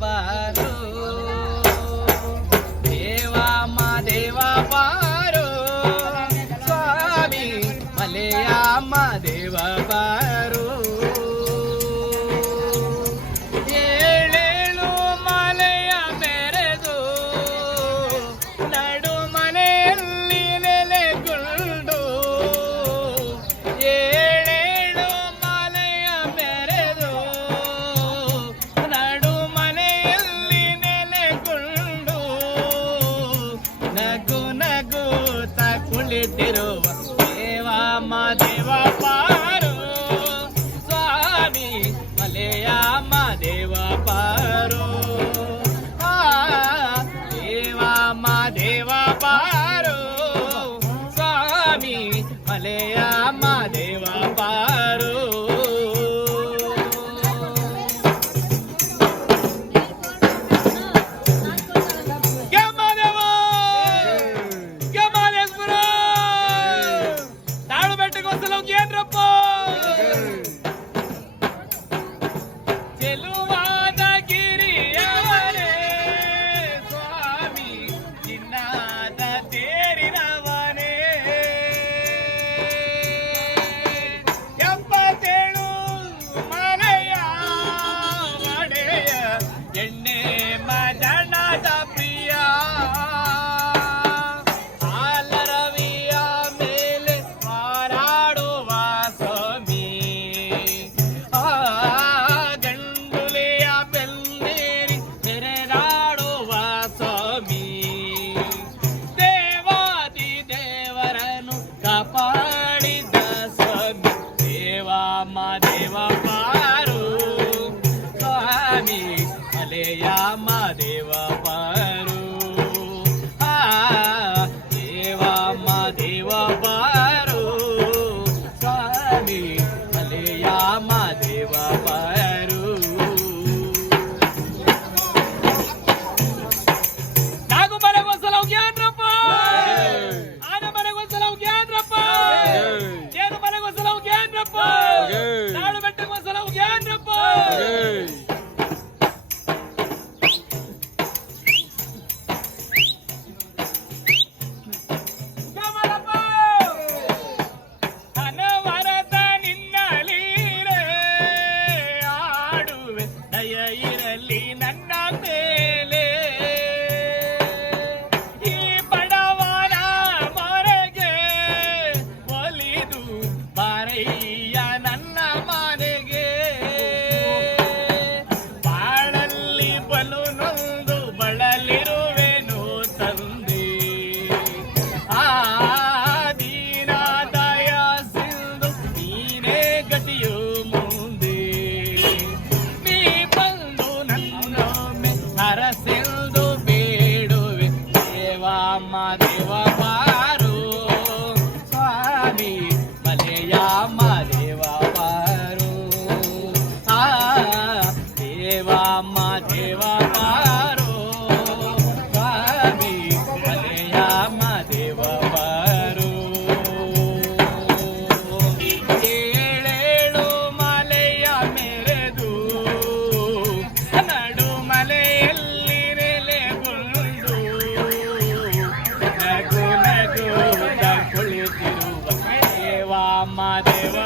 ಪಾರು ದೇವಮ್ಮ ದೇವ ಪಾರು ಸ್ವಾಮಿ ಮಲೆಯಮ್ಮ ದೇವ ಪಾರು ಏಳೇಳು ಮಲೆಯ ಮೆರೆದು ನಡು ಮನೆಯಲ್ಲಿ ನೆಲೆಗೊಂಡು ಏಳೇಳು ಮಲೆಯ ಮೆರೆದು ನಡು ಮನೆಯಲ್ಲಿ ನೆಲೆಗೊಂಡು ನಗು ನಗುತ್ತ ಕುಳಿತಿರುವ ದೇವಮ್ಮ ದೇವ ಪಾರು ಸ್ವಾಮಿ ಮಲೆಯಮ್ಮ ದೇವ ಪಾರು ದೇವಮ್ಮ ದೇವ ಪಾರು ಸ್ವಾಮಿ ಮಲೆಯಮ್ಮ ದೇವ ಪಾರು ತಾಳು ಬೆಟ್ಟಗೋಸಲ ಕೇಂದ್ರಪ್ಪ ಚೆಲುವಾದ ಗಿರಿಯವರೇ ಸ್ವಾಮಿ ಚಿನ್ನದ ತೇರಿನವನೇ 77 ಮಲೆಯ ಒಡೆಯ ಎಣ್ಣೆ ಮದನದ ಪ್ರಿಯ ಹಾಲರವಿಯ ಮೇಲೆ ಹಾರಾಡುವ ಸ್ವಾಮಿ ಗಂಡುಲೆಯ ಬೆಲ್ಲೇರಿ ತೆರೆದಾಡುವ ಸ್ವಾಮಿ ದೇವಾದಿ ದೇವರನ್ನು ಕಾಪಾಡಿದ ಸ್ವಾಮಿ ದೇವಮ್ಮ ದೇವ ಪಾರು ಸ್ವಾಮಿ ಮಲೆಯಮ್ಮ ದೇವ ಪಾರು ದೇವಮ್ಮ ದೇವ ಪಾರು ಸ್ವಾಮಿ ಮಲೆಯಮ್ಮ ದೇವ ಪಾರು ನಾಗು ಮನೆಗೊಂದ್ಸಲ ಹೋಗ್ಯಾನ್ರಪ್ಪ ಆನ ಮನೆಗೊಂದ್ಸಲ ಹೋಗ್ಯಾನ್ರಪ್ಪ ಜೇನು ಮನೆಗೊಂದ್ಸಲ ಹೋಗ್ಯಾನ್ರಪ್ಪ ತಾಳು ಬೆಟ್ಟಗೊಂದ್ಸಲ ಹೋಗ್ಯಾನ್ರಪ್ಪ ಅನವರತ ನಿನ್ನ ಲೀಲೆ ಆಡುವೆ ದಯ ಇರಲಿ ನನ್ನ ಮೇಲೆ ಈ ಬಡವನ ಮೊರೆಗೆ ಒಲಿದು ಬಾರಯ್ಯ ನನ್ನ ಮನೆಗೆ ಬಾಳಲ್ಲಿ ಬಲು ನೊಂದು ಬಳಲಿರುವೆನು ತಂದೆ ದೀನದಯ ಸಿಂಧು ನೀನೇ ಗತಿಯು ಮುಂದೆ ನೀ ಬಂದು ನನ್ನೊಮ್ಮೆ ಹರಸೆಂದು ಬೇಡುವೆ ದೇವಮ್ಮ ದೇವ ಪಾರು ಸ್ವಾಮಿ ಮಲೆಯಮ್ಮ ದೇವ ಪಾರು ದೇವಮ್ಮ ದೇವ ಪಾರು ಸ್ವಾಮಿ ಮಲೆಯಮ್ಮ ದೇವ ಪಾರು ಏಳೇಳು ಮಲೆಯ ಮೆರೆದು ನಡು ಮಲೆಯಲ್ಲಿ ನೆಲೆಗೊಂಡು ನಗು ನಗು ಕುಳಿತಿರುವ ದೇವಮ್ಮ ದೇವ